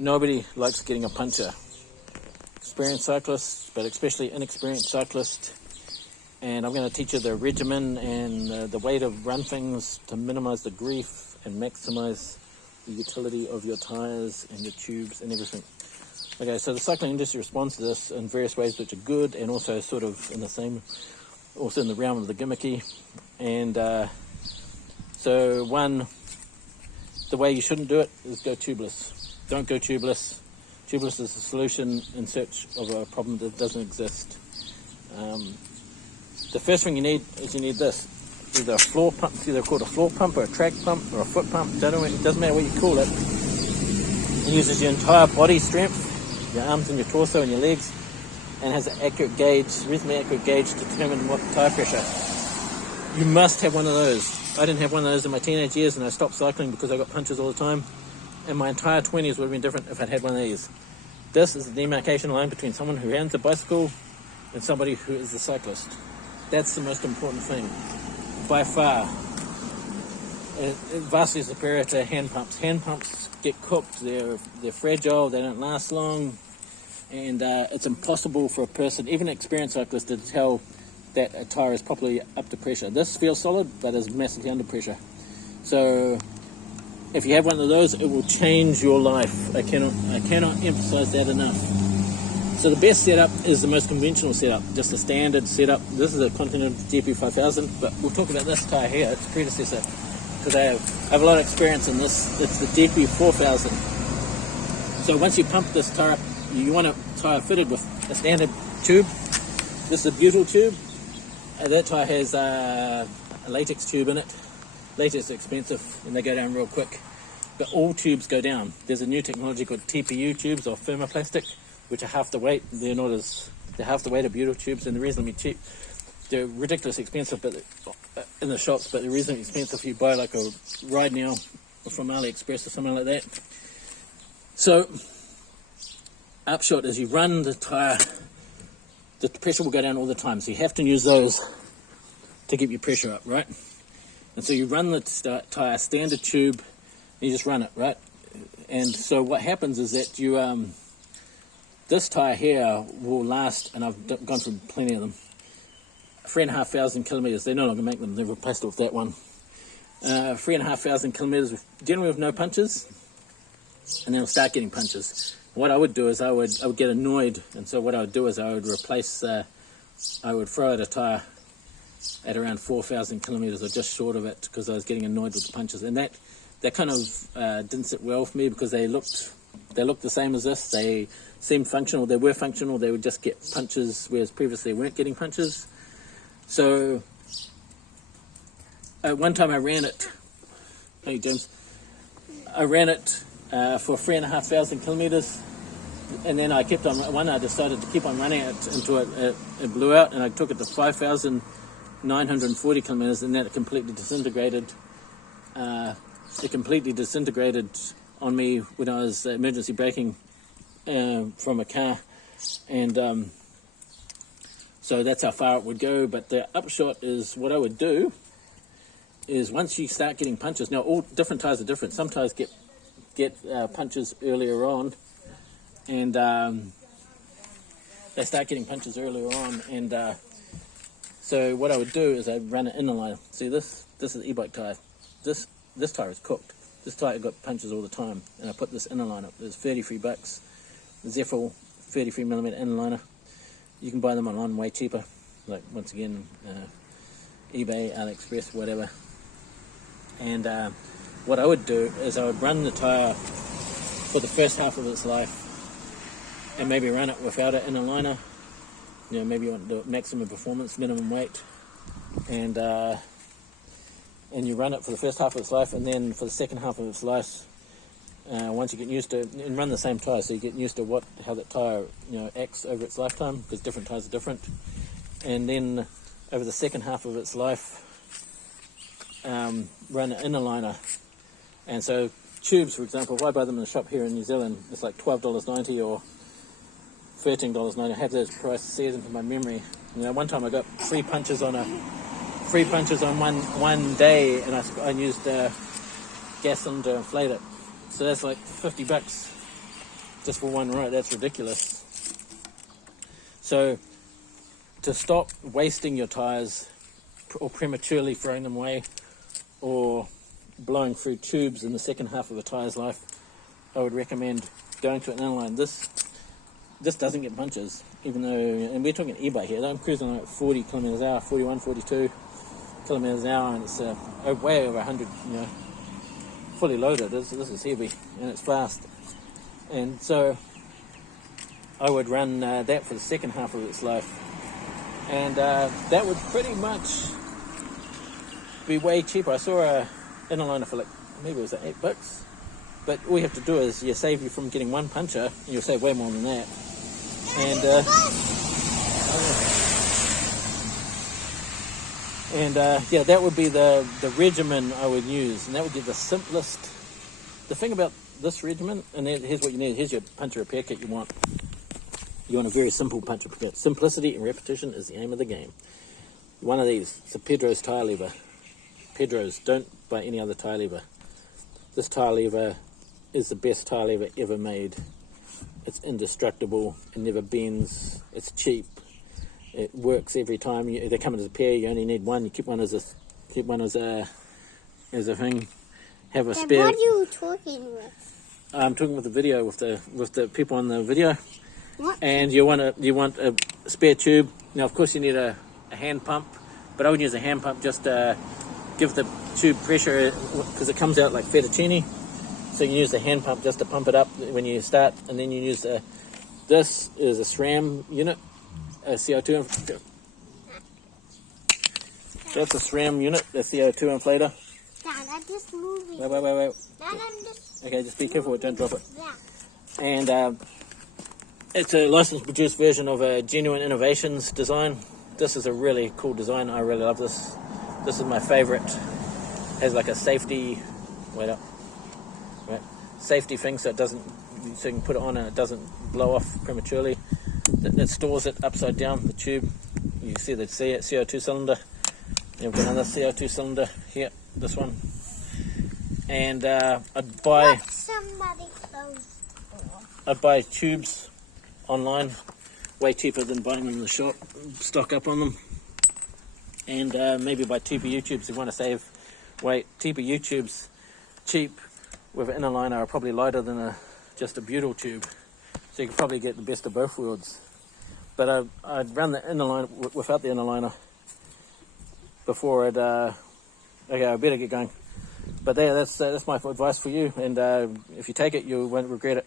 nobody likes getting a puncture. Experienced cyclists, but especially inexperienced cyclists. And I'm going to teach you the regimen and the way to run things to minimize the grief and maximize the utility of your tires and your tubes and everything. Okay, so the cycling industry responds to this in various ways which are good, and also sort of in the same, also in the realm of the gimmicky. And so one, the way you shouldn't do it is go tubeless. Don't go tubeless. Tubeless is a solution in search of a problem that doesn't exist. The first thing you need is you need this. Either a floor pump, it's either called a floor pump or a track pump or a foot pump. It doesn't matter what you call it. It uses your entire body strength, your arms and your torso and your legs, and has an accurate gauge, reasonably accurate gauge to determine what tire pressure. You must have one of those. I didn't have one of those in my teenage years, and I stopped cycling because I got punches all the time. And my entire 20s would have been different if I'd had one of these. This is the demarcation line between someone who owns a bicycle and somebody who is a cyclist. That's the most important thing, by far. Vastly superior to hand pumps. Hand pumps get cooked. They're fragile. They don't last long, and it's impossible for a person, even an experienced cyclist, to tell that a tire is properly up to pressure. This feels solid, but is massively under pressure. So if you have one of those, it will change your life. I cannot emphasize that enough. So the best setup is the most conventional setup, just a standard setup. This is a Continental GP5000, but we'll talk about this tire here, its predecessor, because I have a lot of experience in this. It's the GP4000. So once you pump this tire, you want a tire fitted with a standard tube. This is a butyl tube. That tire has a latex tube in it. Latex is expensive and they go down real quick, but all tubes go down. There's a new technology called TPU tubes, or thermoplastic, which are half the weight. They're half the weight of butyl tubes, and they're reasonably cheap. They're ridiculously expensive, but in the shops, but they're reasonably expensive if you buy like a Ride Now from AliExpress or something like that. So upshot is you run the tire, the pressure will go down all the time, so you have to use those to keep your pressure up, right? And so you run the tire standard tube, and you just run it, right? And so what happens is that you this tire here will last, and I've gone through plenty of them, 3,500 kilometers. They no longer make them, they've replaced it with that one. 3,500 kilometers, generally with no punches, and then I'll start getting punches. What I would do is I would get annoyed, and so what I would do is I would replace, I would throw out a tire at around 4,000 kilometers or just short of it, because I was getting annoyed with the punches, and that kind of didn't sit well for me, because they looked the same as this. They seemed functional. They were functional. They would just get punches, whereas previously they weren't getting punches. So one time I ran it. Hey James, I ran it for 3,500 kilometers, and then I kept on. I decided to keep on running it until it blew out, and I took it to 5,940 kilometers, and then it completely disintegrated. It completely disintegrated on me when I was emergency braking from a car, and so that's how far it would go. But the upshot is, what I would do is, once you start getting punches, now all different tires are different. Some tires get punches earlier on, and they start getting punches earlier on, and so what I would do is I'd run an inner liner. See, this is an e-bike tire. This tire is cooked. This tire got punches all the time, and I put this inner liner. It's $33. Zeffel 33mm inner liner. You can buy them online way cheaper, like once again eBay, AliExpress, whatever. And what I would do is I would run the tire for the first half of its life, and maybe run it without an inner liner. You know, maybe you want to do maximum performance, minimum weight, and you run it for the first half of its life, and then for the second half of its life, once you get used to, and run the same tire, so you get used to how that tire acts over its lifetime, because different tires are different. And then over the second half of its life, run an inner liner. And so tubes, for example, if I buy them in the shop here in New Zealand, it's like $12.90 or $13.90. I have those prices seasoned to my memory. One time I got free punches on one day, and I used gasoline to inflate it. So that's like $50. just for one ride. That's ridiculous. So to stop wasting your tires or prematurely throwing them away or blowing through tubes in the second half of a tire's life, I would recommend going to an inline. This doesn't get punches, even though, and we're talking e-bike here, I'm cruising like 40 kilometers an hour, 41, 42 kilometers an hour, and it's way over 100, fully loaded. This is heavy, and it's fast. And so I would run that for the second half of its life. And that would pretty much be way cheaper. I saw a inliner for like, maybe it was like $8. But all you have to do is save you from getting one puncher, and you'll save way more than that. And that would be the regimen I would use, and that would be the simplest. The thing about this regimen, and here's what you need. Here's your puncher repair kit you want. You want a very simple puncher repair kit. Simplicity and repetition is the aim of the game. One of these, it's a Pedro's tire lever. Pedro's, don't buy any other tire lever. This tire lever is the best tire lever ever made. It's indestructible. It never bends. It's cheap. It works every time. They come as a pair. You only need one. You keep one as a thing. Have a spare. What are you talking with? I'm talking with the video with the people on the video. What? And you want a spare tube. Now, of course, you need a hand pump, but I would use a hand pump just to give the tube pressure because it comes out like fettuccine. So you use the hand pump just to pump it up when you start, and then you use this is a SRAM unit, a CO2. That's a SRAM unit, the CO2 inflator. Dad, I'm just moving. Wait. Dad, I'm just... Okay, just be careful, don't drop it. Yeah. And it's a licensed produced version of a Genuine Innovations design. This is a really cool design. I really love this. This is my favorite. Has like a safety, safety thing so you can put it on and it doesn't blow off prematurely. That stores it upside down, the tube. You can see the CO2 cylinder. You've got another CO2 cylinder here, this one. And I'd buy tubes online, way cheaper than buying them in the shop. Stock up on them. And maybe buy TPU tubes if you want to save weight. TPU tubes, cheap, with an inner liner are probably lighter than just a butyl tube. So you can probably get the best of both worlds. But I'd run the inner liner without the inner liner before it. Okay, I better get going. But that's my advice for you. And if you take it, you won't regret it.